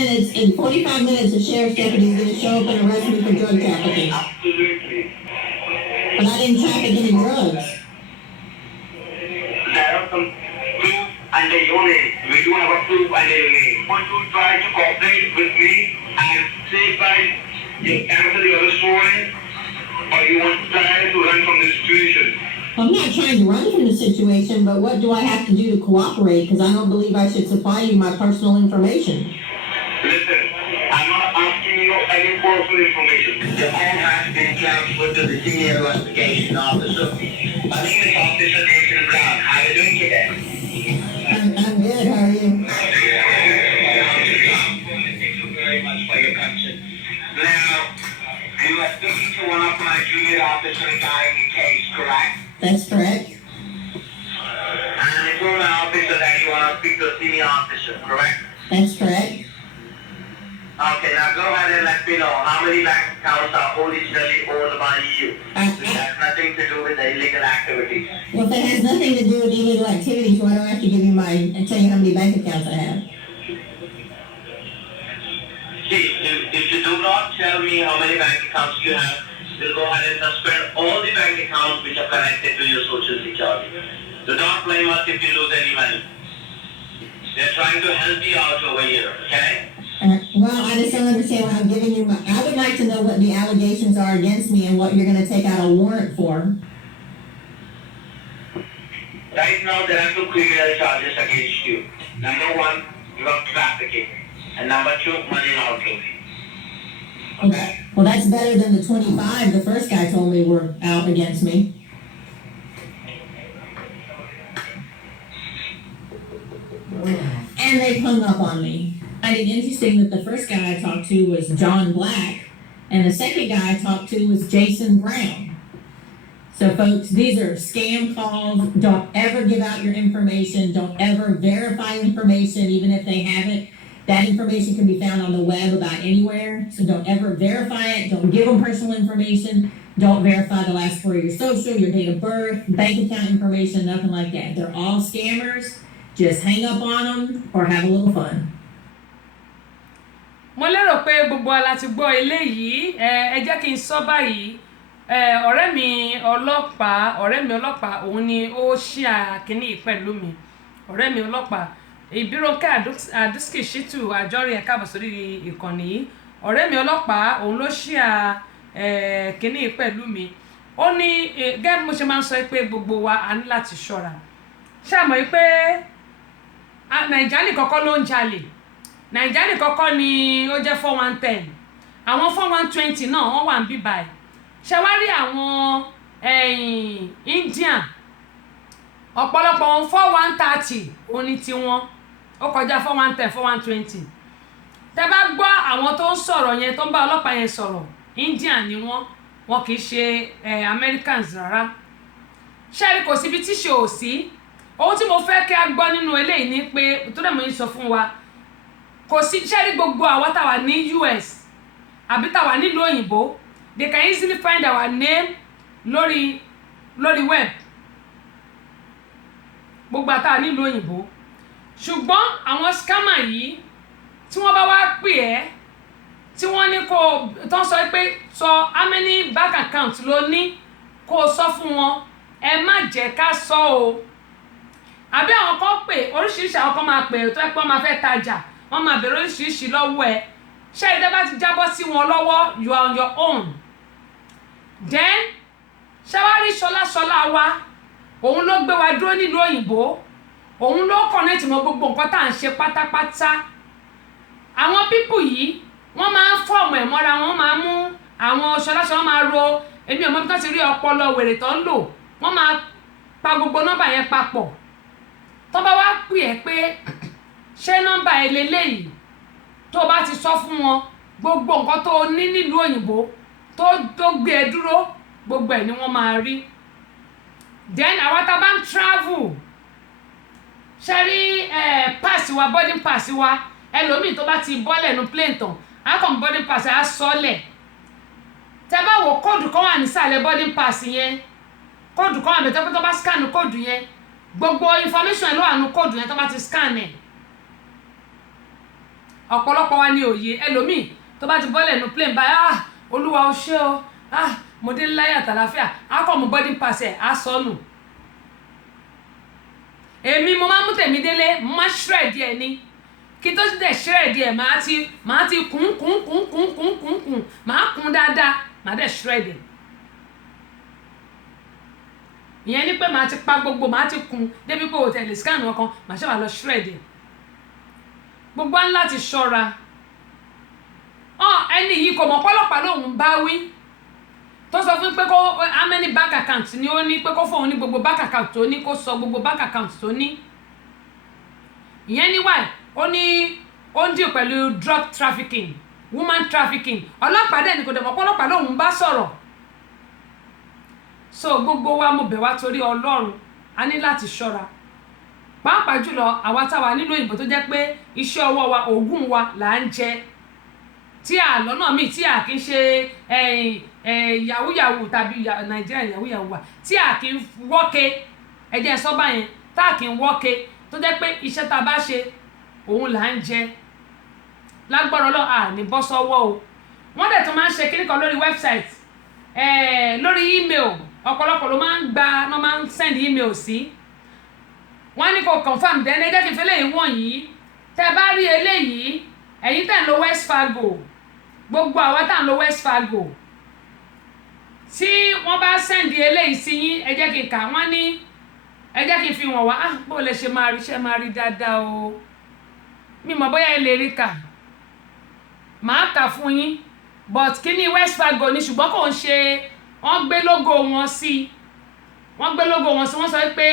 In 45 minutes, the sheriff's deputy is going to show up and arrest me for drug trafficking. Absolutely. But I didn't traffic any drugs. There are some proof under your name. We do have a proof under your name. Want to try to cooperate with me and safeguard your cancel your restoring, or you want to try to run from the situation? I'm not trying to run from the situation, but what do I have to do to cooperate? Because I don't believe I should supply you my personal information. Listen, I'm not asking you any personal information. The phone has been transferred to the senior investigation officer. My name is Officer Jason Brown. How are you doing today? I'm good. How are you? Thank you very much for your concern. Now, you are speaking to one of my junior officers regarding the case, correct? That's correct. And you told my officer that you want to speak to a senior officer, correct? That's correct. Okay, now go ahead and let me know how many bank accounts are originally owned by you. Which has nothing to do with the illegal activities. Well, if it has nothing to do with illegal activities, why do I have to give you and tell you how many bank accounts I have? See, if you do not tell me how many bank accounts you have, we'll go ahead and suspend all the bank accounts which are connected to your social security. So don't blame us if you lose any money. They're trying to help you out over here, okay? Well, I just don't understand what I'm giving you. I would like to know what the allegations are against me and what you're going to take out a warrant for. Right now, there are 2 criminal charges against you. Number 1, drug trafficking. And number 2, money laundering. Okay? Well, that's better than the 25 the first guy told me were out against me. And they hung up on me. I think interesting that the first guy I talked to was John Black, and the second guy I talked to was Jason Brown. So folks, these are scam calls. Don't ever give out your information. Don't ever verify information, even if they have it. That information can be found on the web about anywhere. So don't ever verify it. Don't give them personal information. Don't verify the last 4 of your social, your date of birth, bank account information, nothing like that. They're all scammers. Just hang up on them or have a little fun. Mo lérò pé gbogbo ala ti gbọ́ eléyìí ẹ jẹ́ kí n sọ báyìí ọ̀rẹ́ mi ọlọ́pàá òun ni ó ṣíà kínní pẹ̀lú mi ọ̀rẹ́ mi ọlọ́pàá Ìbírónkẹ́ Àdúsìkì Ṣítù Àjọrí ẹ káàbọ̀ sórí ìkànnì yìí ọ̀rẹ́ mi ọlọ́pàá òun ló ṣíà kínní pẹ̀lú mi ó ní gẹ́gẹ́ bí mo ṣe máa ń sọ pé gbogbo wa a ní láti ṣọ́ra ṣàmọ́ pé Nàìjíríà nìkan kọ́ ló ń jalè Nàìjíríà kọ́kọ́ ni ó jẹ́ 4110 àwọn 4120 náà wọ́n wà ń bí báyìí ṣe wá rí àwọn Indian ọ̀pọ̀lọpọ̀ wọn 4130 oní tiwọn ó kọjá 4110 4120 tẹ bá gbọ́ àwọn tó ń sọ̀rọ̀ yẹn tó ń bá ọlọ́pàá yẹn sọ̀rọ̀ Indian ni wọn kì í ṣe Americans rárá ṣẹ́rí kò síbi tí ṣe ò sí ohun tí mo fẹ́ kí a gbọ́ nínú eléyìí ni pé tó dẹ̀ mo ń sọ fún wa kò sí ṣẹ́rí gbogbo àwa táwa ní US àbí táwa nílùú òyìnbó they can easily find our name lórí web gbogbo àtàwa nílùú òyìnbó ṣùgbọ́n àwọn scammer yìí tí wọ́n bá wá pè ẹ́ tí wọ́n ní kó tó ń sọ pé sọ how many bank account ló ní kó sọ fún wọn ẹ má jẹ́ ká sọ o àbí àwọn kan pè oríṣiríṣi àwọn kan máa pè tó ẹ pé wọ́n máa fẹ́ tajà wọ́n máa bèrè oríṣiríṣi lọ́wọ́ ẹ ṣé ìdẹ́ bá ti jábọ́ sí wọn lọ́wọ́ you are on your own then ṣáwárí ṣọlá wa òun ló gbé wa dúró nílùú òyìnbó òun ló connect mọ́ gbogbo nǹkan tá à ń ṣe pátápátá àwọn pípù yìí wọ́n máa ń fọ́ọ̀mù ẹ̀ mọ́ra wọn máa mú àwọn ṣọlá máa ro èmi ò mọ̀ bí wọ́n ti rí ọpọlọ wèrè tó ń lò wọ́n máa pa gbogbo nọ́mbà yẹn papọ̀ tó bá wá pè ẹ́ pé ṣé nọ́mbà ẹ lélẹ́yìí tó bá ti sọ fún wọn gbogbo nǹkan tó ní nílùú òyìnbó tó gbé ẹ dúró gbogbo ẹ̀ ni wọ́n máa rí then àwọn tá a bá ń travel ṣe rí pass wa boarding pass wa ẹlòmíì tó bá ti bọ́lẹ̀ nu plane tán á kàn boarding pass á sọ́lẹ̀ tẹ́ bá wo kóòdù kan wà nísàlẹ̀ boarding pass yẹn kóòdù kan wà bẹ̀tẹ́ pé tó bá scan kóòdù yẹn gbogbo information ẹ̀ ló wà nù kóòdù yẹn tó bá ti scan ẹ̀ ọ̀pọ̀lọpọ̀ wa ní òye ẹlòmíì tó bá ti bọ́lẹ̀ nù plane báyìí olúwa ó ṣé o mo dé láyé àtàlàfíà á kọ́ mu boarding pass ẹ̀ á sọnù èmi mo máa mú tèmi délé mo máa shred ẹ̀ ni kí tó ti dẹ̀ shred ẹ̀ máa ti kún máa kún dáadáa máa dẹ̀ shred ẹ̀ ìyẹn ni pé máa ti pa gbogbo máa ti kún débi pé hòtẹ́ẹ̀lì scan wọn kan máa ṣe wà lọ shred ẹ̀ gbogbo á ń láti ṣọ́ra ẹni yìí kò mọ̀ pọ́lọ́pàá lòun bá wí tó sọ fún pé kó how many bank account ni ó ní pé kó fóun ní gbogbo bank account tó ní kó sọ gbogbo bank account tó ní ìyẹn ní wáyé ó ní ó ń deal pẹ̀lú drug trafficking woman trafficking ọlọ́pàá dẹ̀ ni kò dẹ̀ mọ̀ pọ́lọ́pàá lòun bá sọ̀rọ̀ so gbogbo wa mo bẹ̀ wá torí Ọlọ́run a ní láti ṣọ́ra pàápàá jùlọ àwa táwa nílùú òyìnbó tó jẹ́ pé iṣẹ́ ọwọ́ wa òògùn wa là ń jẹ tí a lọ́nà míì tí a kì í ṣe yahoo tàbí Nàìjíríà yahoo wa tí a kì í wọ́ke ẹ̀jẹ̀ sọ́ba yẹn tá a kì í wọ́ke tó jẹ́ pé iṣẹ́ tá a bá ṣe òun là ń jẹ lágbára Ọlọ́run à ní bọ́ sọ́wọ́ o wọ́n dẹ̀ tún máa ń ṣe kíní kan lórí website lórí email ọ̀pọ̀lọpọ̀ ló máa ń send email sí wọ́n ní kò confirm then ẹ jẹ́ kí n fi eléyìí wọ̀nyí tẹ́ bá rí eléyìí ẹ̀yin tẹ́ ń lo West Fargo gbogbo àwa tá ń lo West Fargo tí wọ́n bá send eléyìí sí yín ẹ jẹ́ kí n kà wọ́n ní ẹ jẹ́ kí n fi wọ̀n wá bó lè ṣe máa rí dáadáa o mi mọ̀ bóyá ẹ lè rí kà màá kà fún yín but kí ni West Fargo ni ṣùgbọ́n kò ń ṣe wọ́n gbé logo wọn sí wọ́n sọ pé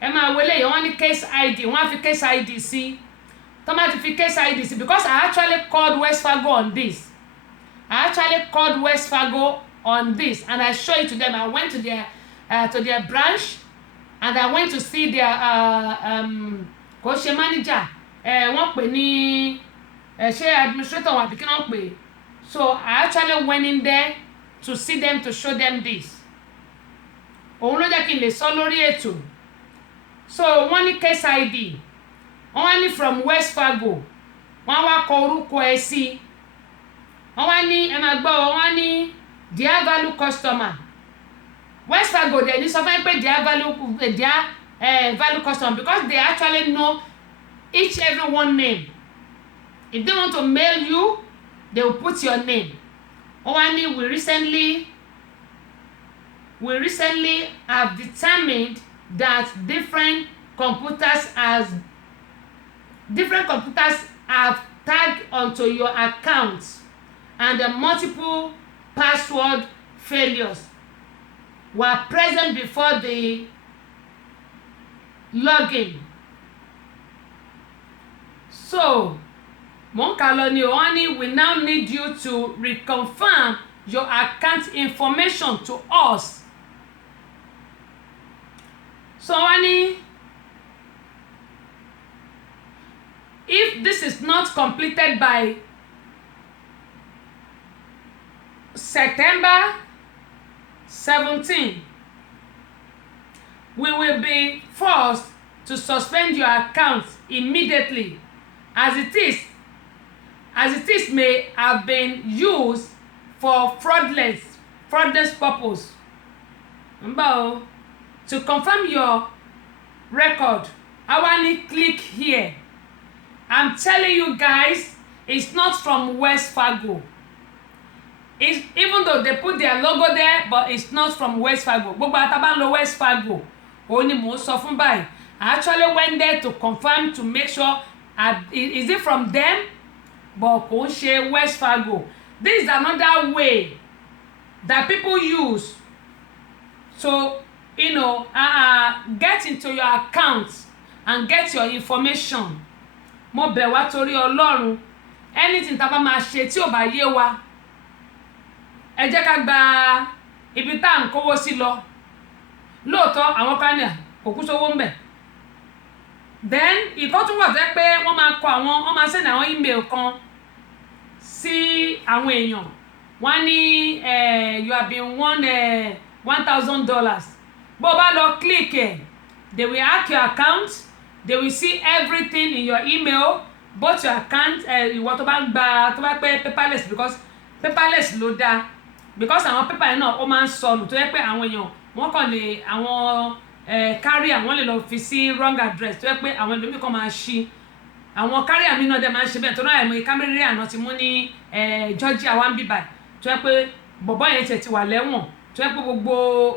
ẹ máa wọlé yìí wọ́n ní case ID wọ́n á fi case ID sí tó máa ti fi case ID sí because I actually called West Fargo on this and I show it to them. I went to their branch and I went to see their kò ṣe manager wọ́n pè ní ṣe administrator wọn àbí kí wọ́n pè so I actually went in there to see them to show them this òun ló jẹ́ kí n lè sọ lórí ètò so wọ́n ní case ID wọ́n wá ní from West Fargo wọ́n wá kọ orúkọ ẹ sí wọ́n wá ní ẹ máa gbọ́ wọ́n wá ní dear value customer West Fargo dẹ̀ ní sọ fún pé dear value customer because they actually know each everyone name if they want to mail you they will put your name wọ́n wá ní we recently have determined that different computers have tagged onto your account and the multiple password failures were present before the login. So, we now need you to reconfirm your account information to us. So, if this is not completed by September 17, we will be forced to suspend your account immediately, as it is may have been used for fraudulent purpose. Remember, to confirm your record, click here. I'm telling you guys, it's not from West Fargo. Even though they put their logo there, but it's not from West Fargo. Gbogbo àtàbà ń lo West Fargo. Ó ní mò ń sọ fún báyìí. I actually went there to confirm to make sure is it from them, but kò ń ṣe West Fargo. This is another way that people use to get into your account and get your information. Mo bẹ̀ wá torí Ọlọ́run, anything tá bá máa ṣe tí ò bá yé wa, ẹ jẹ́ ká gba ibi tá à ń kówó sí lọ. Lóòótọ́ àwọn kan ní kò kú sówó ń bẹ̀. Then ìkọ́ tún wà jẹ́ pé wọ́n máa send àwọn email kan sí àwọn èèyàn. Wọ́n ní you have been won $1,000. Bó bá lọ click ẹ̀, they will hack your account. They will see everything in your email. both your account ìwọ tó bá ń gba tó bá pẹ́ paperless because paperless ló dáa because àwọn paper yẹn náà ó máa ń sọnù tó yẹ pé àwọn èèyàn wọ́n kàn lè àwọn carrier wọ́n lè lọ fi sí wrong address tó yẹ pé àwọn ẹlòmíì kan máa ṣí àwọn carrier mi náà dẹ̀ máa ń ṣe bẹ́ẹ̀ tó náà ẹ̀mọ Camry àná ti mú ní Georgia one bí báyìí tó yẹ pé bọ̀bọ́ yẹn tiẹ̀ ti wà lẹ́wọ̀n tó yẹ pé gbogbo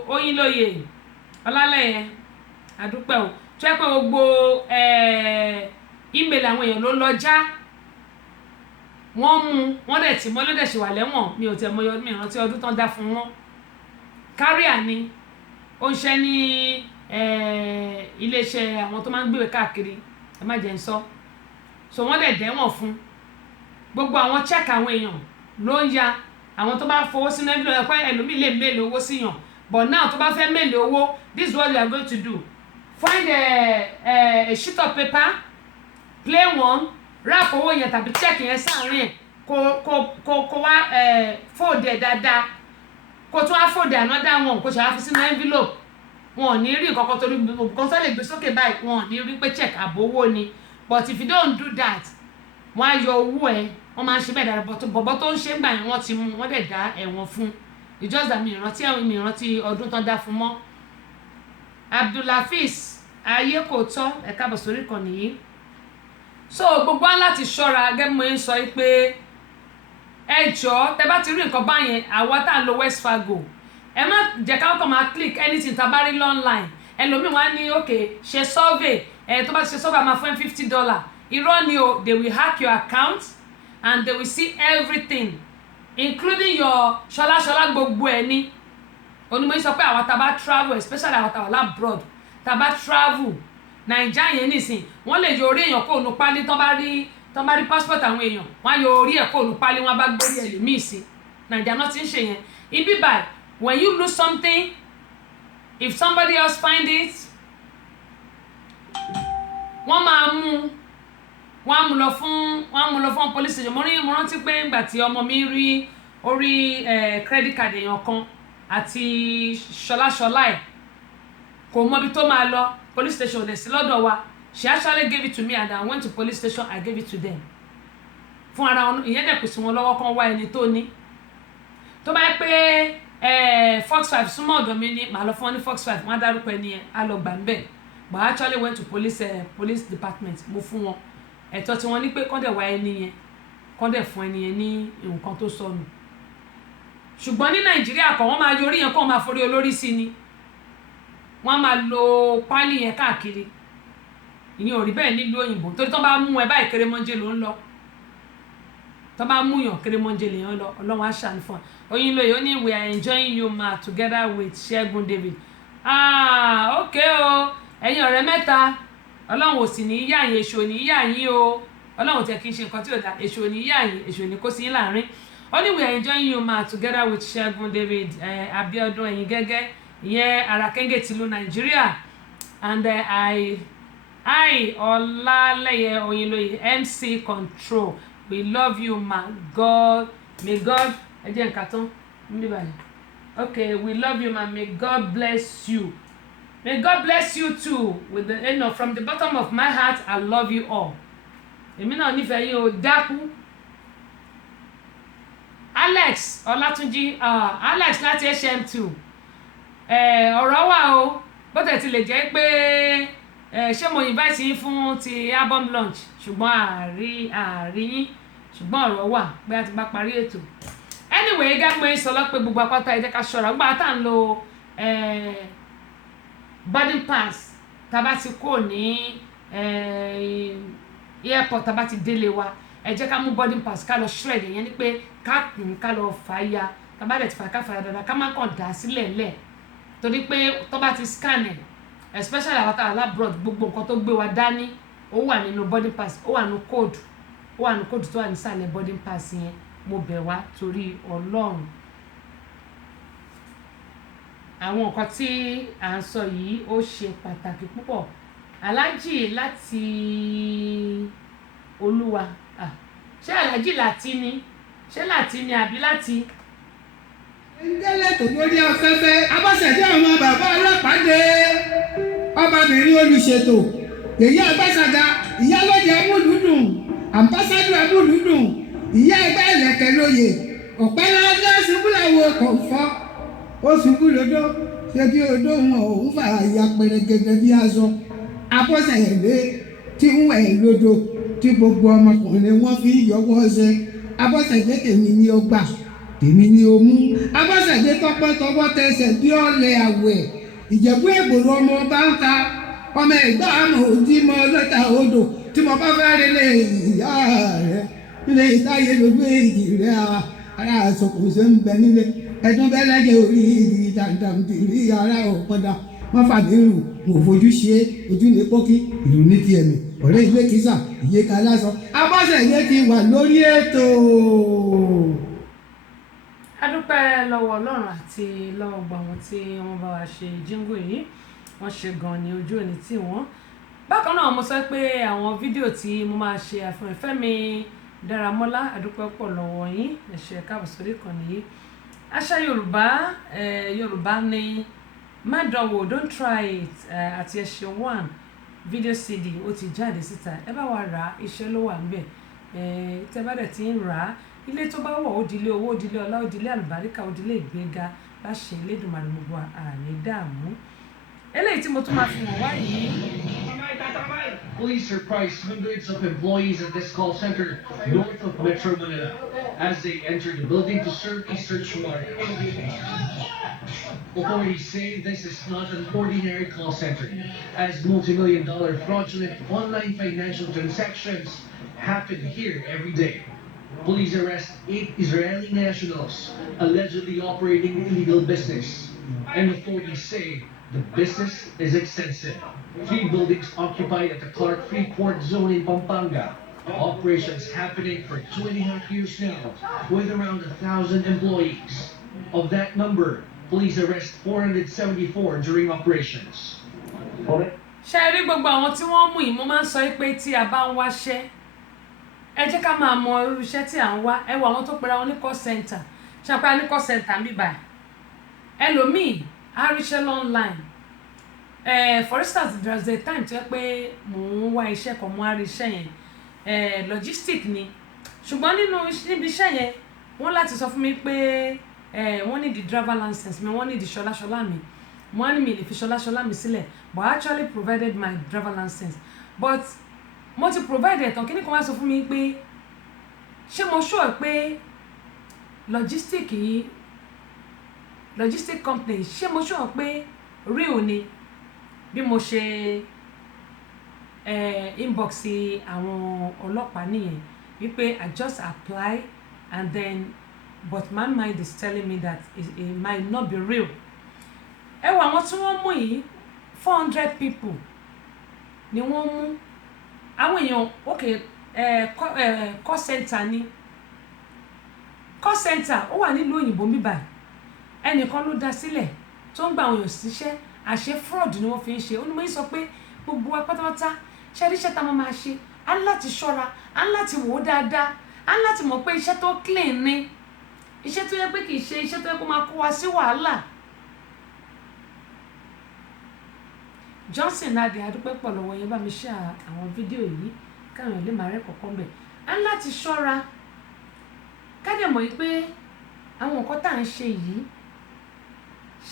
Oyinlóye Ọlálẹ́yẹ àdúpẹ́ o tó yẹ pé gbogbo email àwọn èèyàn ló lọ já wọ́n mú wọ́n dẹ̀ tí mọ́ ló dẹ̀ ṣe wà lẹ́wọ̀n mi ò tẹ̀ mọ́ mi ìrántí ọdún tán dá fún wọn carrier ni ó ń ṣe ní iléeṣẹ́ àwọn tó máa ń gbéwèé káàkiri ẹ má jẹ́ ń sọ so wọ́n dẹ̀ dẹ́wọ̀n fún gbogbo àwọn check àwọn èèyàn ló ń ya àwọn tó bá fowó sínú envelope pé ẹlòmíì lè mail owó síyàn but now tó bá fẹ́ mail owó this is what you are going to do find a sheet of paper plain one wrap owó yẹn tàbí check yẹn sáàrin ẹ̀ kó wá fold ẹ̀ dáadáa kó tún wá fold another one kó ṣe wá fi sínú envelope wọn ò ní rí nǹkan kan torí nǹkan tó lè gbé sókè báyìí wọn ò ní rí pé check àbówó ni but if you don't do that wọ́n á yọ owó ẹ̀ wọ́n máa ń ṣe bẹ́ẹ̀ dára bọ̀bọ̀ tó ń ṣe ń gbà yẹn wọ́n ti mú wọ́n dẹ̀ dá ẹ̀wọ̀n fún ìjọ́sà mi ìrántí ọdún tán dá fún mọ́ Abdulhafiz ayé kò tọ́ ẹ̀ka bọ̀ sórí kan nìyí so gbogbo wa láti ṣọ́ra gẹ́gẹ́ mo ń sọ pé ẹ jọ̀ọ́ tẹ́ bá ti rí nǹkan báyẹn àwa tá à ń lo West Fargo ẹ má jẹ́ ká kọ́ máa click anything tá a bá rí online ẹlòmíì wá ní okay ṣe survey tó bá ti ṣe survey máa fún $50 irọ́ ni o they will hack your account and they will see everything including your ṣọlá gbogbo ẹ ní onímọ̀ yìí sọ pé àwọn tá a bá travel especially àwọn tá a wà labroad tá a bá travel Naija yẹn nìsín wọ́n lè yọ orí èèyàn kó ònú pálí tán bá rí passport àwọn èèyàn wọ́n á yọ orí ẹ̀ kó ònú pálí wọ́n bá gbórí ẹlòmíì sí Naija náà ti ń ṣe yẹn ibi báyìí when you lose something if somebody else find it wọ́n máa mú wọ́n á mú lọ fún police station mo rántí pé ìgbà tí ọmọ mi rí orí credit card èèyàn kan àti ṣọlá ẹ̀ kò mọbi tó máa lọ police station ò dẹ̀ sí lọ́dọ̀ wa she actually gave it to me and I went to police station I gave it to them fún ara wọn ìyẹn dẹ̀ kò sí wọn lọ́wọ́ kan wá ẹni tó ní tó bá yẹ pé Fox 5 súnmọ́ ọ̀dọ̀ mi ní màá lọ fún ọ ní Fox 5 wọ́n á dárúkọ ẹni yẹn á lọ gbà ń bẹ̀ but I actually went to police department mo fún wọn ẹ̀tọ́ tí wọ́n ní pé kọ́ dẹ̀ wá ẹni yẹn kọ́ dẹ̀ fún ẹni yẹn ní nǹkan tó sọnù ṣùgbọ́n ní Nàìjíríà kan wọ́n máa yorí yẹn kọ́ máa forí olórí sí ni wọ́n máa lo pálí yẹn káàkiri ìyẹn ò rí bẹ́ẹ̀ nílùú òyìnbó torí tó bá mú ẹ báyìí kérémọ́njé ló ń lọ tó bá mú yàn kérémọ́njé lè yàn lọ Ọlọ́run á ṣàánú fún ọ Oyinlóye ó ní we are enjoying you ma together with Ṣẹ́gun David okay o ẹ̀yin ọ̀rẹ́ mẹ́ta Ọlọ́run ò sì ní yà yín èṣù ò ní yà yín o Ọlọ́run tẹ̀ kí n ṣe nǹkan tí ò dá èṣù ò ní yà yín èṣù ò ní kó sí yín láàrin ó ní we are enjoying you ma together with Ṣẹ́gun David Abiodun ẹ̀yin gẹ́gẹ́ ìyẹn Arakenge tìlú Nàìjíríà and I Ọlálẹ́yẹ Oyinlóye MC Control we love you ma may God ẹ jẹ́ nǹkan tán níbi báyìí okay we love you ma may God bless you may God bless you too with the from the bottom of my heart I love you all èmi náà nífẹ̀ẹ́ yín o dákú Alex Ọlátúnjí Alex láti HM2 ọ̀rọ̀ wà o bó tẹ̀ ti lè jẹ́ pé ṣé mo invite yín fún ti album launch ṣùgbọ́n àárí yín ṣùgbọ́n ọ̀rọ̀ wà pé a ti bá parí ètò anyway gágbé sọ lọ́pẹ́ gbogbo apáta ẹ jẹ́ ká ṣọ́ra gbogbo àtà ń lo boarding pass tá a bá ti kó ní airport tá a bá ti délé wa ẹ jẹ́ ká mú boarding pass ká lọ shred yẹn ni pé ká kùn ká lọ fà ya tá a bá dẹ̀ ti fà ká fà ya dáadáa ká má kàn dà sílẹ̀ lẹ̀ torí pé tó bá ti scan ẹ̀ especially àwọn tá a labroad gbogbo nǹkan tó gbé wa dání ó wà nínú boarding pass ó wà nínú code tó wà nísàlẹ̀ boarding pass yẹn mo bẹ̀ wá torí Ọlọ́run àwọn nǹkan tí à ń sọ yìí ó ṣe pàtàkì púpọ̀ aláàjì láti Olúwa ṣé aláàjì láti ni ṣé láti ni àbí láti. Ndẹ́lẹ̀ tó lórí afẹ́fẹ́ abọ́sẹ̀dé àwọn bàbá ọlọ́pàá dé ọbabìnrin olùṣètò èyí àgbàṣàgà ìyálóde amúlùdùn ambassador amúlùdùn ìyá ẹgbẹ́ ìlẹ̀kẹ̀ lóye ọ̀pẹ́ lọ́jọ́ ṣubú làwọn kò fọ́ ó ṣubú lódó ṣé bí odó wọn òun fà ya pẹrẹgẹdẹ bí aṣọ abọ́sẹ̀lẹ̀ tí ń wẹ̀ lódò tí gbogbo ọmọkùnrin wọn fi yọwọ́ ṣe abọ́sẹ̀lẹ̀ tèmi ni ó gbà tèmi ni ó mú abọ́sẹ̀lẹ̀ tọpọ́tọpọ́ tẹsẹ̀ bí ọ̀lẹ̀ àwẹ̀ ìjẹ̀bú ègbòrò ọmọ bá ń ta ọmọ ẹ̀gbọ́n àmọ̀ òdì mọ́ lọ́tà odò tí mo bá fẹ́ rí lè ìyá rẹ̀ nílé ìtayé lójú èyí rẹ̀ ara àsopọ̀ ṣe ń bẹ nílé ẹ̀dùn bẹ́ẹ̀ lẹ́jẹ̀ orí ìdí dàndàm tìrí ara òpọ̀dà wọ́n fàdé rù mo fojú ṣe ojú ní pókí ìlú ní ti ẹ̀mí ọ̀rẹ́ ilé kìsà ìyé ká lásán Abọ́sẹ̀dé ti wà lórí ètò. a dúpẹ́ lọ́wọ́ Ọlọ́run àti lọ́wọ́ gbogbo àwọn tí wọ́n bá wa ṣe jíngù yìí wọ́n ṣe gan ni ojú òní tí wọ́n. bákan náà mo sọ pé àwọn fídíò tí mo máa ṣe àfihàn Fẹ́mi Dáramọ́lá a dúpẹ́ pọ̀ lọ́wọ́ yín ẹ ṣé káàbọ̀ sórí ìkànnì yìí. àṣà Yorùbá ní má dánwò don't try it àti ẹ̀ṣẹ̀ one video CD ó ti jáde síta ẹ bá wa rà á iṣẹ́ ló wà níbẹ̀ tẹ́ bá dẹ̀ ti ń rà á ilé tó bá wọ̀ ó dilé owó ó dilé ọlá ó dilé àlùbáríkà ó dilé ìgbéga láṣẹ Elédùmarè gbogbo àní dààmú eléyìí tí mo tún máa fi hàn wá yìí. Police surprised hundreds of employees at this call center north of Metro Manila as they entered the building to serve a search warrant. Authorities say this is not an ordinary call center, as multi-million-dollar fraudulent online financial transactions happen here every day. Police arrest 8 Israeli nationals allegedly operating illegal business, and authorities say the business is extensive. 3 buildings occupied at the Clark Freeport zone in Pampanga. Operations happening for 2.5 years now, with around 1,000 employees. Of that number, police arrest 474 during operations. ṣe rí gbogbo àwọn tí wọ́n mú yìí mo máa ń sọ pé tí a bá ń wáṣẹ́ ẹ jẹ́ ká máa mọ irú iṣẹ́ tí à ń wá ẹ wo àwọn tó pera wọn ní call center ṣàpá ní call center mi báyìí ẹlòmíì á ríṣẹ́ online for instance there is a time tó yẹ pé mò ń wá iṣẹ́ kan mo á rí iṣẹ́ yẹn logistic ni ṣùgbọ́n níbi iṣẹ́ yẹn wọ́n láti sọ fún mi pé wọ́n ní the driver license mi wọ́n ní the ṣọláṣọlá mi wọ́n á ní mi lè fi ṣọláṣọlá mi sílẹ̀ but I actually provided my driver license but mo ti provide ẹ̀tàn kíní kan wá sọ fún mi pé ṣé mo sure pé logistic company ṣé mo sure pé real ni bí mo ṣe inbox àwọn ọlọ́pàá nìyẹn wípé I just apply and then but my mind is telling me that it might not be real. ẹ wo àwọn tí wọ́n mú yìí 400 people ni wọ́n mú àwọn èèyàn okay call center ni call center ó wà nílùú òyìnbó bíbá ẹnìkan ló dá sílẹ̀ tó ń gba àwọn èèyàn síṣẹ́ àṣẹ fraud ni wọ́n fi ń ṣe ó ní mo ń sọ pé gbogbo wa pátápátá ṣẹ́ríṣẹ́ tá a máa ṣe á ń láti ṣọ́ra á ń láti wò ó dáadáa á ń láti mọ̀ pé iṣẹ́ tó clean ni iṣẹ́ tó yẹ pé kì í ṣe iṣẹ́ tó yẹ kó máa kó wa sí wàhálà. Johnson Nadi adúpẹ́ pọ̀ lọ́wọ́ yẹn bá mi ṣe àwọn fídíò yìí káwọn ilé màá rẹ́ kọ̀ọ̀kan bẹ̀ á ń láti ṣọ́ra ká dẹ̀ mọ̀ pé àwọn nǹkan tá à ń ṣe yìí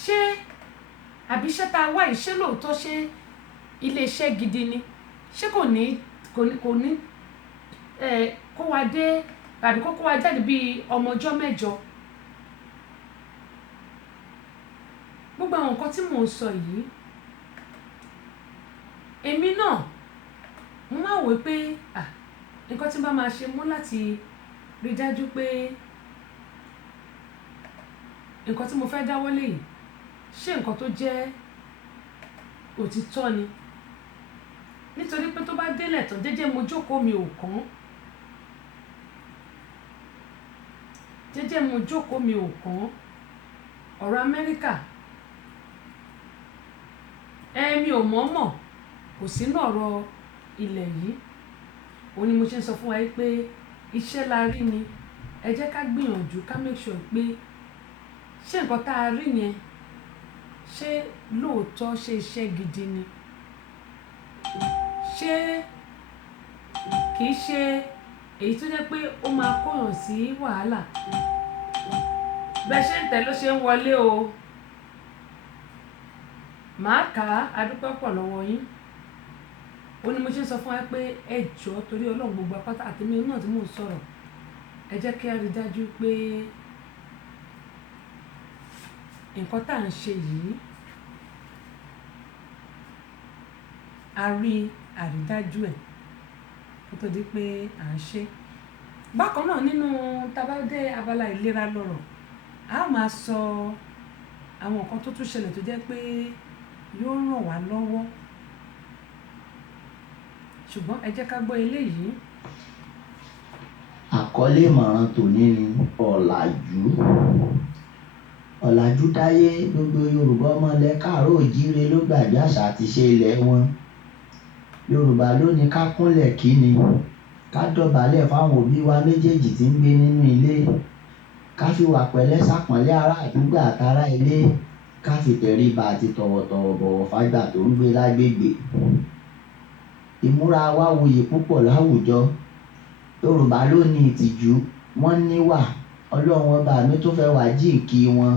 ṣé àbí iṣẹ́ tá a wá yìí ṣé lóòótọ́ ṣé iléeṣẹ́ gidi ni ṣé kò ní kó wa dé tàbí kó wa jáde bíi ọmọ ọjọ́ mẹ́jọ. gbogbo àwọn nǹkan tí mò ń sọ yìí èmi náà mo máa wò pé nǹkan tí n bá máa ṣe mú láti rí dájú pé nǹkan tí mo fẹ́ dáwọ́lé yìí ṣé nǹkan tó jẹ́ òtítọ́ ni nítorí pé tó bá délẹ̀ tán jẹ́jẹ́ mo jókòó mi ò kàn jẹ́jẹ́ mo jókòó mi ò kàn ọ̀rọ̀ Amẹ́ríkà mi ò mọ̀ọ́mọ̀ kò sínú ọ̀rọ̀ ilẹ̀ yìí òun ni mo ṣe ń sọ fún wa pé iṣẹ́ la rí ni ẹ jẹ́ ká gbìyànjú ká make sure pé ṣé nǹkan tá a rí yẹn ṣé lóòótọ́ ṣe iṣẹ́ gidi ni ṣé kìí ṣe èyí tó jẹ́ pé ó máa kóyàn sí wàhálà bẹ́ẹ̀ ṣe ń tẹ̀ ló ṣe ń wọlé o màá kà á adúpẹ́ pọ̀ lọ́wọ́ yín ó ní mo ṣe ń sọ fún wa pé ẹ jọ̀ọ́ torí Ọlọ́run gbogbo apáta àtẹ̀mí náà tí mò ń sọ̀rọ̀ ẹ jẹ́ kí a rí dájú pé nǹkan tá à ń ṣe yìí a rí àrídájú ẹ̀ kó tó di pé à ń ṣe bákan náà nínú tabadé abala ìlera lọ́rọ̀ a máa sọ àwọn nǹkan tó tún ṣẹlẹ̀ tó jẹ́ pé yóò ràn wá lọ́wọ́ ṣùgbọ́n ẹ jẹ́ ká gbọ́ eléyìí. Àkọlé ìmọ̀ràn tòní ni ọ̀làjú dáyé gbogbo Yorùbá ọmọlẹ̀ káàárọ̀ òjíire ló gbàgbé àṣà àti ìṣe ilẹ̀ wọn. Yorùbá ló ní ká kúnlẹ̀ kíni ká dọ̀bálẹ̀ fáwọn òbí wa méjèèjì tí ń gbé nínú ilé ká fi wà pẹ̀lẹ́ ṣàpọ́nlé ará àdúgbò àtàrà ilé ká fi tẹríba àti tọ̀wọ̀tọ̀wọ̀ bọ̀wọ̀ fágbà tó ń gbé lágbègbè. Ìmúra wa wuyì púpọ̀ láwùjọ. Yorùbá ló ní ìtìjú wọ́n níwà Ọlọ́run ọba mi tó fẹ́ wá jíǹkí wọn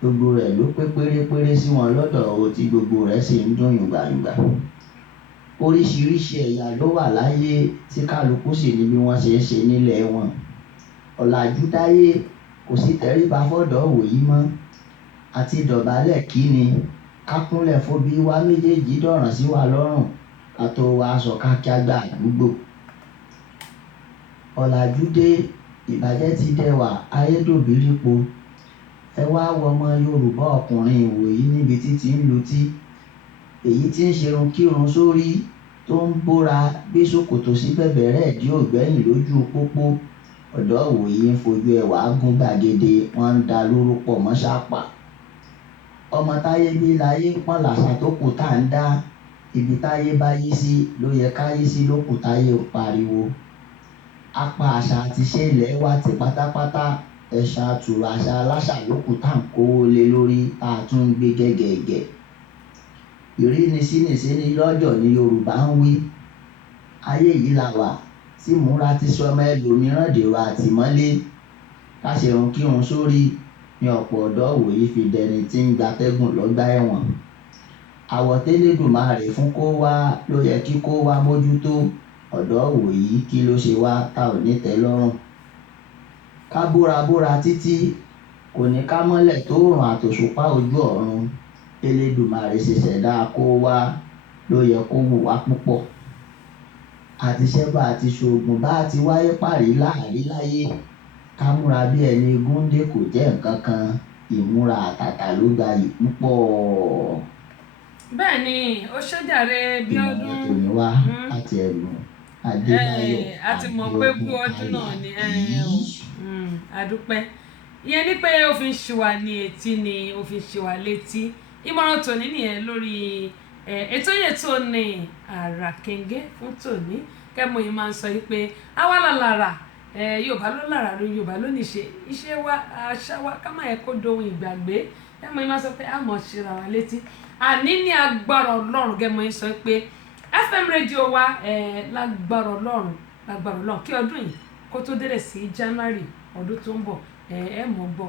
gbogbo rẹ̀ ló pé pérépéré sí wọn lọ́dọ̀ o tí gbogbo rẹ̀ sì ń dún yùngbàyùngbà. Oríṣiríṣi ẹ̀yà ló wà láyé tí kálukú sì ní bí wọ́n ṣe ń ṣe nílẹ̀ wọn. Ọ̀làjú dáyé kò sí tẹríba fọ́dọ̀ wòyí mọ́ àti dọ̀bálẹ̀ kíni ká kúnlẹ̀ fóbi wa méjèèjì dọ̀ràn sí wa lọ́rùn ká tó wá aṣọ ká kíágbá àdúgbò. Ọ̀làjú dé ìbàjẹ́ ti dẹwà ayédòbírípo ẹ wá wo ọmọ Yorùbá ọkùnrin ìwòyí níbi títí ń lutí èyí tí ń ṣerun kírun sórí tó ń bóra gbé ṣòkòtò sí bẹ̀bẹ̀rẹ̀ dí ògbẹ́yìn lójú pópó ọ̀dọ́ ìwòyí ń fojú ẹwà gún gbàgede wọ́n ń da lórúkọ mọ́ṣápà. Ọmọ táyé bí láyé ń pọ́n làṣà tó kù tá à ń dá ibi táyé bá yí sí ló yẹ ká yí sí ló kù táyé ń pariwo. Apá àṣà àti ìṣe ilẹ̀ wa ti pátápátá ẹ̀ṣà àtùrọ̀ àṣà aláṣà ló kù tá à ń kówó lé lórí tá a tún ń gbé gẹ́gẹ́gẹ́. Ìrínisínìṣe ni lọ́jọ́ ni Yorùbá ń wí. Ayé yìí la wà tí múra ti sọ ọmọ ẹlòmíràn dèrò àtìmọ́lé ká ṣerun kírun sórí ní ọ̀pọ̀ ọ̀dọ́ ìwòyí fi dẹni tí ń gbatẹ́gùn lọ́gbà ẹ̀wọ̀n. Àwọ̀tẹ́lẹ̀dùmarè fún kó wá ló yẹ kí kó wá mójútó ọ̀dọ́ ìwòyí kí ló ṣe wá tá ò ní tẹ́ lọ́rùn. Ká bóra títí kò ní ká mọ́lẹ̀ tó rùn àtòṣùpá ojú ọ̀run Elédùmarè ṣe ṣẹ̀dá kó wá ló yẹ kó wù wá púpọ̀. Àti ṣẹ́bà àti ṣoògùn bá ti wáyé pàrí láàrí láyé ká múra bí ẹni gúndé kò jẹ́ nǹkan kan ìmúra àtàtà ló gbayì púpọ̀. Bẹ́ẹ̀ ni ó ṣèjàre bí ọdún ìmọ̀ràn tòní wá àti ẹ̀bùn Adébáyọ̀ a ti mọ̀ pé bí ọdún náà ni adúpẹ́ ìyẹn ni pé ó fi ń ṣe wá ní etí ni ó fi ń ṣe wá létí ìmọ̀ràn tòní nìyẹn lórí ètò yẹn tó ní àrà kẹ̀ǹgẹ́ fún tòní kẹ́mọ̀ yìí máa ń sọ yìí pé àwa làlàrà Yorùbá ló lára ló Yorùbá ló ní ṣe iṣẹ́ wa àṣà wa ká má yẹ kó dohun ìgbàgbé kẹ́mọ̀ yìí máa sọ pé àmọ̀ ṣera wa létí àní ní agbára Ọlọ́run kẹ́mọ̀ yìí sọ pé FM rédíò wa lágbára Ọlọ́run kí ọdún yìí kó tó délẹ̀ sí January ọdún tó ń bọ̀ ẹ mọ̀ gbọ́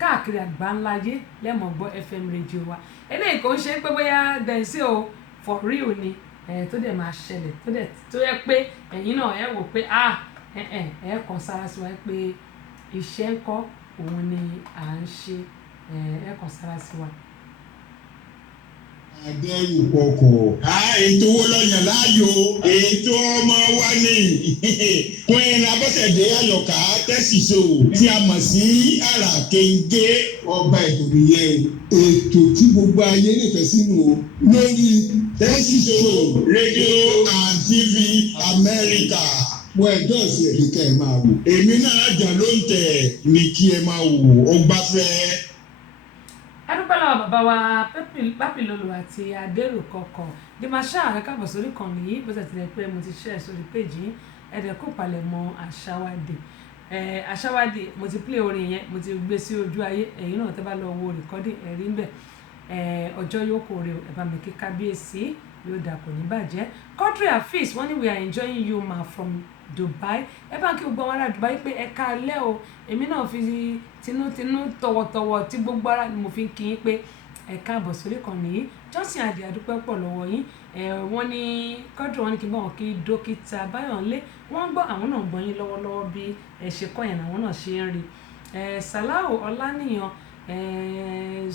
káàkiri àgbáńláyé lẹ́mọ̀ gbọ́ FM rédíò wa eléyìí kò ń ṣe pé bóyá dẹ̀nsí o for real ni tó dẹ̀ máa ṣẹlẹ̀ tó yẹ pé ẹ̀yin náà ẹ wò pé ẹ kàn sára sí wa pé iṣẹ́ ń kọ́ òun ni à ń ṣe ẹ kàn sára sí wa. Adẹ́rù pọkọ̀. Ètò owó lọ́yàn láàyò. Ètò ọmọ wa ní Queen Abọ́sẹ̀dé Àyọ̀ká Tẹ́síṣò tí a mọ̀ sí àrà kẹ̀ǹgẹ́. Ọba ètò nìyẹn o. Ètò tí gbogbo ayé nífẹ̀ẹ́ sínú o lórí Tẹ́síṣò rédíò and TV Amẹ́ríkà. Wọ́n ẹjọ́ sí ẹ̀rí ká ẹ máa wò. Èmi náà jà ló ń tẹ̀ ní kí ẹ máa wò ó gbáfẹ́. Adúpẹ́ lọ́wọ́ bàbá wa Pápìlólú àti Adérò kọ̀ọ̀kan Dimasha káàbọ̀ sórí kan nìyí bó ṣe tilẹ̀ pé mo ti share sórí péjì ẹ̀ẹ́dẹ̀kú palẹ̀ mọ́ Àṣàwádé mo ti play orin yẹn mo ti gbé sí ojú ayé ẹ̀yin náà tẹ́ bá lọ wo recording ẹ̀rí ń bẹ̀ ọjọ́ yóò kó rè ẹ̀ bá mi kí kábíyèsí yóò dà kò ní bàjẹ́. Country Afeez wọ́n ní we are enjoying you ma from Dubai ẹ bá kí gbogbo àwọn ará Dubai pé ẹ káalẹ́ o èmi náà fi tinútinú tọ̀wọ̀tọ̀wọ̀ tí gbogbo ara ni mo fi ń kí yín pé ẹ káàbọ̀ sórí kan nìyí Johnson Adé adúpẹ́ pọ̀ lọ́wọ́ yín wọ́n ní kọ́dùn wọn ní kí n bá wọn kí dókítà Báyọ̀nlé wọ́n ń gbọ́ àwọn náà ń gbọ́ yín lọ́wọ́lọ́wọ́ bí ẹ ṣe kọ́ yẹn àwọn náà ṣe ń rí Sàláù Ọláníyàn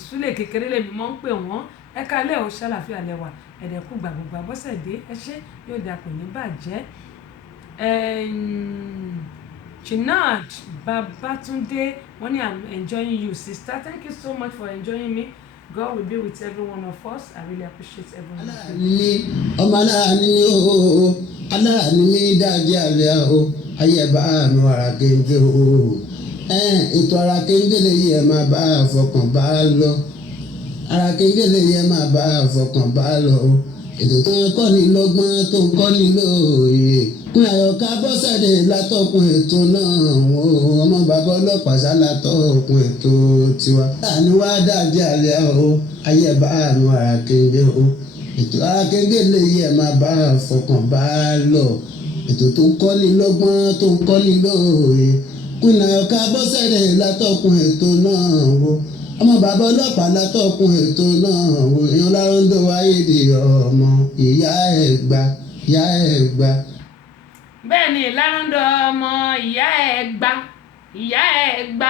Súlè kékeré lèmi mọ́ ń pè wọ́n ẹ káalẹ́ o ṣàlàfíà lẹ́wà ẹ̀dẹ̀kú gbàgbọ́gbà Bọ́sẹ̀dé ẹ ṣé yóò dà pè ní bàjẹ́ Chinad Babatunde wọ́n ní I'm enjoying you sister thank you so much for enjoying me God will be with every one of us I really appreciate everyone. ọmọ aláàánú ni ó aláàánú ní dájú àlẹ́ o ayẹ̀bá àánú ara kéńké o ètò ara kéńké lè yẹ máa bá àfọkàn bá lọ ara kéńké lè yẹ máa bá àfọkàn bá lọ ètò tó ń kọ́ ni lọ́gbọ́n tó ń kọ́ ni lóye kún Àyọ̀ká Bọ́sẹ̀dé látọkùn ètò náà ọmọ bàbá ọlọ́pàá sá látọkùn ètò tiwa. láàánú wá dájú àlẹ́ o ayẹ̀bá àánú ara kéńké o ètò ara kéńké lè yẹ máa bá àfọkàn bá lọ ètò tó ń kọ́ ni lọ́gbọ́n tó ń kọ́ ni lóye kún Àyọ̀ká Bọ́sẹ̀dé látọkùn ètò náà ọmọ bàbá ọlọ́pàá látọkùn ètò náà èèyàn Láròndó Ayédè ọmọ ìyá Ẹ̀gbá ìyá Ẹ̀gbá. bẹ́ẹ̀ ni Láròndó ọmọ ìyá Ẹ̀gbá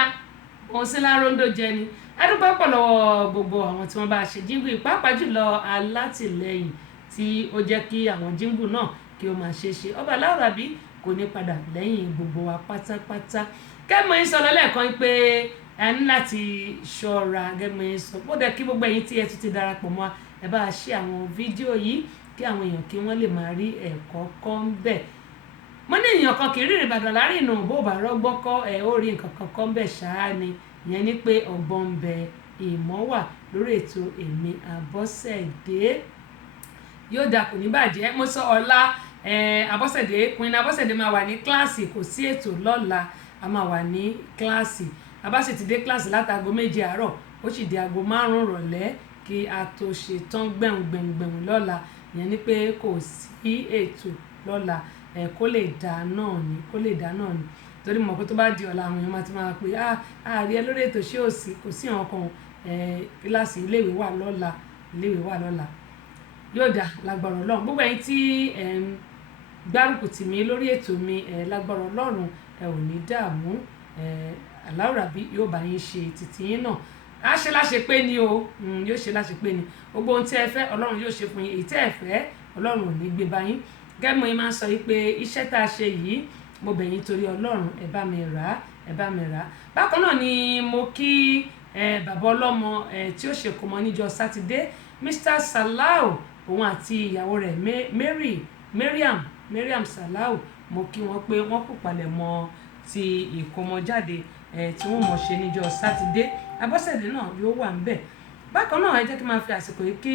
òun sí Láròndó jẹ ni adúpẹ́ pọ̀ lọ́wọ́ gbogbo àwọn tí wọ́n bá ṣe jíngù pàápàá jùlọ alátìlẹyìn tí ó jẹ́ kí àwọn jíngù náà kí ó máa ṣe Ọba Láwùrábí kò ní padà lẹ́yìn gbogbo wa pátápátá kẹ́mọ̀ yín sọ lọ́lẹ́ẹ̀kan pé a ní láti ṣọ́ra gẹ́gẹ́ yín sọ bó dẹ̀ kí gbogbo ẹ̀yin tí ẹ tún ti darapọ̀ mọ́ ẹ bá ṣe àwọn fídíò yìí kí àwọn èèyàn kí wọ́n lè máa rí ẹ̀kọ́ kọ́ ń bẹ̀ mo ní èèyàn kan kì í rìnrìn Ìbàdàn láàrin ìnà bó bá rọ́gbọ́n kọ́ ẹ̀ ó rí nǹkan kan kọ́ ń bẹ̀ ṣáá ni ìyẹn ni pé ọgbọ́n ń bẹ ìmọ̀ wà lórí ètò Èmi Abọ́sẹ̀dé yóò dà kò ní bàjẹ́ mo sọ ọ̀la Abọ́sẹ̀dé Queen Abọ́sẹ̀dé máa wà ní kíláàsì kò sí ètò lọ́la a máa wà ní kíláàsì a bá sì ti dé kíláàsì látago 7 àárọ̀ ó sì di aago 5 ìrọ̀lẹ́ kí a tó ṣe tán gbẹ̀hùn lọ́la ìyẹn ni pé kò sí ètò lọ́la kó lè dá náà ni torí mọ̀ pé tó bá di ọ̀la àwọn èèyàn máa ti máa pè ààrẹ lórí ètò ṣé ò sí kò sí àwọn kan kíláàsì iléèwé wà lọ́la yóò dá lágbára Ọlọ́run gbogbo ẹ̀yin tí gbárùkù tì mí lórí ètò mi lágbára Ọlọ́run ẹ ò ní dààmú Láwùrábí yóò bá yín ṣe títí yín náà á ṣe láṣẹ pé ni o yóò ṣe láṣẹ pé ni gbogbo ohun tí ẹ fẹ́ Ọlọ́run yóò ṣe fún yín èyí tí ẹ fẹ́ Ọlọ́run ò ní gbé bá yín gẹ́gẹ́ mo máa ń sọ wípé iṣẹ́ tá a ṣe yìí mo bẹ̀ yín torí Ọlọ́run ẹ bá mi rà á bákan náà ni mo kí bàbá ọlọ́mọ tí ó ṣèkómọ níjọ́ sátidé Mr. Salau òun àti ìyàwó rẹ̀ Mariam Salau mo kí wọn pé wọ́n kò palẹ̀mọ́ ti ìkómọjáde tí wọ́n mọ̀ ṣe níjọ́ sátidé Abọ́sẹ̀dé náà yóò wà níbẹ̀ bákan náà ẹ jẹ́ kí n máa fi àsìkò yìí kí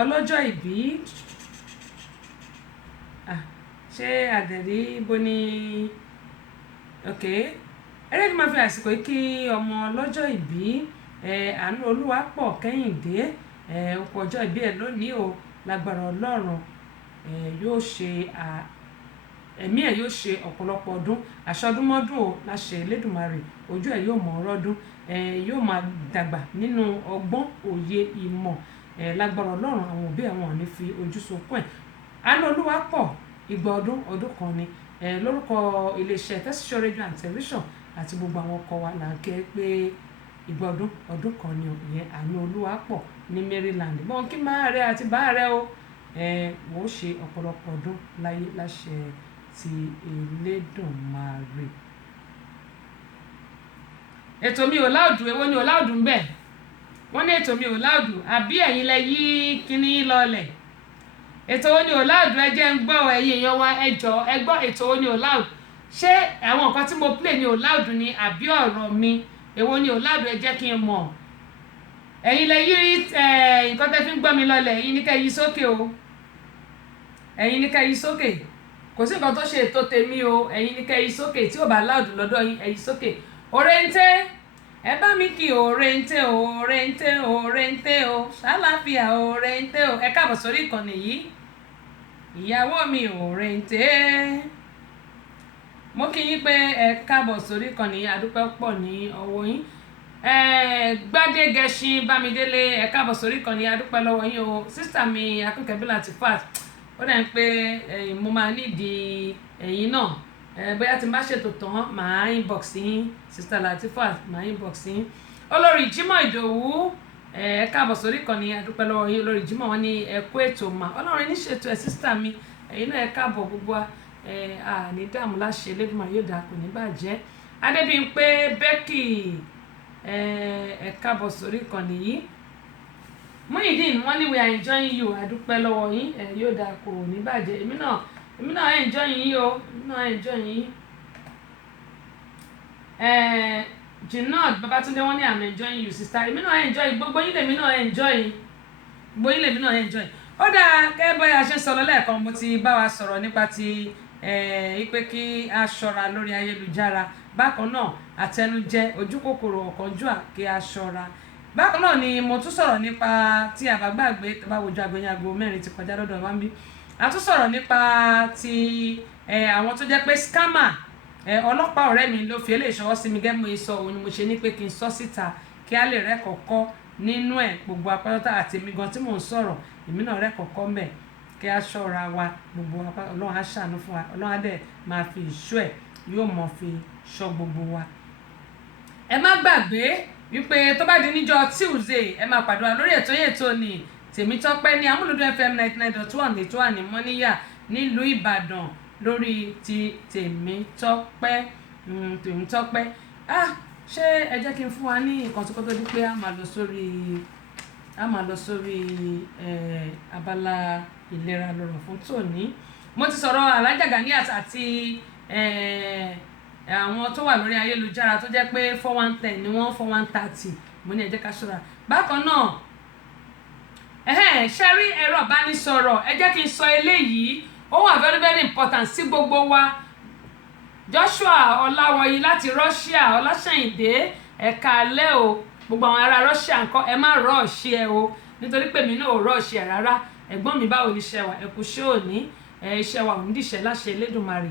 ọlọ́jọ́ ìbí ṣé àdẹ̀rí bó ní ok ẹ jẹ́ kí n máa fi àsìkò yìí kí ọmọ ọlọ́jọ́ ìbí Àánú Olúwapọ̀ Kẹ́hìndé ọ̀pọ̀ ọjọ́ ìbí ẹ̀ lónìí o lágbára Ọlọ́run yóò ṣe ẹ̀mí ẹ̀ yóò ṣe ọ̀pọ̀lọpọ̀ ọdún àṣọdúnmọ́dún o láṣẹ Elédùmarè ojú ẹ̀ yóò mọ̀ ọ́rọ́dún yóò máa dàgbà nínú ọgbọ́n òye ìmọ̀ lágbára Ọlọ́run àwọn òbí ẹ̀ wọn ò ní fi ojú sunkún ẹ̀ Àánú Olúwapọ̀ igba ọdún kan ni lórúkọ iléeṣẹ́ Tẹ́síṣọ́ rédíò and tẹlifíṣàn àti gbogbo àwọn ọkọ wa là ń ké pé igba ọdún kan ni ìyẹn Àánú Olúwapọ̀ ní Maryland bọ́n kí máa rẹ àti bá rẹ o wọ́n ṣe ọ̀pọ̀lọpọ̀ ọdún láyé láṣẹ ti Elédùmarè. ètò mi ò láòdù èwo ni ò láòdù ń bẹ̀ wọ́n ní ètò mi ò láòdù àbí ẹ̀yin lẹ yí kíní lọlẹ̀ ètò wo ni ò láòdù ẹ jẹ́ ń gbọ́ ẹ̀yin èèyàn wa ẹ jọ̀ọ́ ẹ gbọ́ ètò wo ni ò láòdù ṣé àwọn nǹkan tí mo play ni ò láòdù ni àbí ọ̀rọ̀ mi èwo ni ò láòdù ẹ jẹ́ kí n mọ̀ ẹ̀yin lẹ yí nǹkan tẹ́ fi ń gbọ́ mi lọlẹ̀ ẹ̀yin ní kẹ́ yí sókè o ẹ̀yin ní kẹ́ yí sókè kò sí nǹkan tó ṣe ètò tèmi o ẹ̀yin ní kẹ́ yí sókè tí ò bá láòdù lọ́dọ̀ yín ẹ yí sókè òrèǹté ẹ bá mi kí òrèǹté o ṣàlàáfíà òrèǹté o ẹ káàbọ̀ sórí ìkànnì yìí ìyàwó mi ò rèǹtẹ́. Mo kí yín pé ẹ káàbọ̀ sórí ìkànnì àdúpẹ́ pọ̀ ní ọwọ́ yín. Gbádégẹṣin Bámidélé ẹ káàbọ̀ sórí ìkànnì àdúpẹ́ lọ́wọ́ yín o. Sísítà mi Akínkẹ́bí Latifat ó dẹ̀ ń pé mo máa nídìí ẹ̀yin náà. Bóyá tí n bá ṣètò tán màá inbox yín Sísítà Latifat màá inbox yín. Olórí Jímọ̀ Ìdòwú ẹ káàbọ̀ sórí ìkànnì àdúpẹ́ lọ́wọ́ yín. Olórí Jímọ̀ wọn ní ẹ kú ètò mà Ọlọ́run ní ṣètò ẹ̀ sísítà mi ẹ̀yin náà ẹ káàbọ̀ gbogbo wa ní dààmú láṣẹ Elédùmarè yóò dáa kò ní bàjẹ́. Adébímpé Becky ẹ káàbọ̀ sórí ìkànnì yìí. Muideen wọ́n ní we are enjoying you àdúpẹ́ lọ́wọ́ yín yóò dáa kò ní bàjẹ́. Èmi náà enjoying yín o èmi náà enjoying yín. Jinad Babatunde wọ́n ní I'm enjoying you sister. Èmi náà enjoy gbogbo yín lèmi náà enjoy gbogbo yín lèmi náà enjoy. Ó dáa kẹ́ bóyá ṣe sọ̀rọ̀ lẹ́ẹ̀kan mo ti bá wa sọ̀rọ̀ nípa ti ipe kí a ṣọ́ra lórí ayélujára. Bákan náà àtẹnujẹ ojú kòkòrò ọ̀kánjúà kí a ṣọ́ra. Bákan náà ni mo tún sọ̀rọ̀ nípa tí a bá gbàgbé tó bá wojú agbẹ̀yàgò mẹ́rin ti kọjá lọ́dọ̀ wa ń bí. A tún sọ̀rọ̀ nípa ti àwọn tó jẹ́ pé scammer ọlọ́pàá ọ̀rẹ́ mi ló fi eléyìí ṣọwọ́ sí mi gẹ́gẹ́ mo sọ òun ni mo ṣe ní pé kí n sọ síta kí a lè rẹ́kọ̀ọ́kọ́ nínú ẹ̀ gbogbo apátá àti èmi gan tí mò ń sọ̀rọ̀ èmi náà rẹ́kọ̀ọ́kọ́ mẹ́ kí a ṣọ́ra wa gbogbo Ọlọ́run á ṣàánú fún wa Ọlọ́run á dẹ̀ máa fi ìṣọ́ ẹ̀ yóò mọ̀ fi ṣọ́ gbogbo wa. Ẹ má gbàgbé wípé tó bá di níjọ́ Tuesday ẹ máa pàdé wa lórí ètò ní Tèmítọ́pẹ́ ní Amúlùdún FM 99.1 ètò wà ní Mọ́níyà nílùú Ìbàdàn lórí ti Tèmítọ́pẹ́. Ṣé ẹ jẹ́ kí n fún wa ní nǹkan tó kọ́ tó di pé a máa lọ sórí abala ìlera lọ́rọ̀ fún tòní. Mo ti sọ̀rọ̀ Alhaja Ganiat àti àwọn tó wà lórí ayélujára tó jẹ́ pé 4110 ni wọ́n 4130 mo ní ẹ jẹ́ ká ṣọ́ra. Bákan náà ṣe rí ẹ̀rọ ìbánisọ̀rọ̀ ẹ jẹ́ kí n sọ eléyìí ó wà very very important sí gbogbo wa. Joshua Ọláwọyí láti Russia Ọláṣẹ́yìndé ẹ̀ka alẹ́ o gbogbo àwọn ará Russia ńkọ́ ẹ má rọ́ọ̀ṣì ẹ o nítorí pé mi náà ò rọ́ọ̀ṣì ẹ rárá. Ẹ̀gbọ́n mi báwo ni iṣẹ́ wa ẹ kú ṣé òní iṣẹ́ wa ò ní dìṣẹ́ láṣẹ Elédùmarè.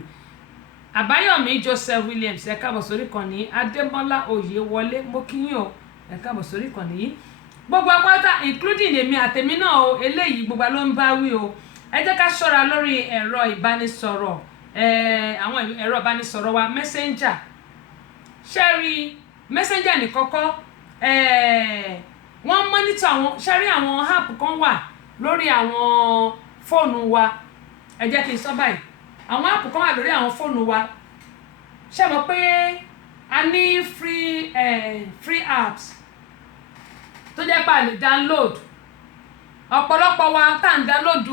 Àbáyọ̀mí Joseph Williams ẹ káàbọ̀ sórí ìkànnì. Adémọ́lá Oyèwọlé mo kí yín o ẹ káàbọ̀ sórí ìkànnì yìí. Gbogbo apáta including èmi àtèmi náà o eléyìí gbogbo ló ń bá wí o. Ẹ jẹ́ ká ṣọ́ra lórí ẹ̀rọ ìbánisọ̀rọ̀ àwọn ẹ̀rọ ìbánisọ̀rọ̀ wa messenger ṣẹ́rí messenger ní kọ́kọ́ wọ́n monitor àwọn ṣẹ́rí àwọn app kan wà lórí àwọn fóònù wa. Ẹ jẹ́ kí n sọ báyìí àwọn app kan wà lórí àwọn fóònù wa ṣé mọ̀ pé a ní free apps tó jẹ́ pé a lè download ọ̀pọ̀lọpọ̀ wa tá à ń download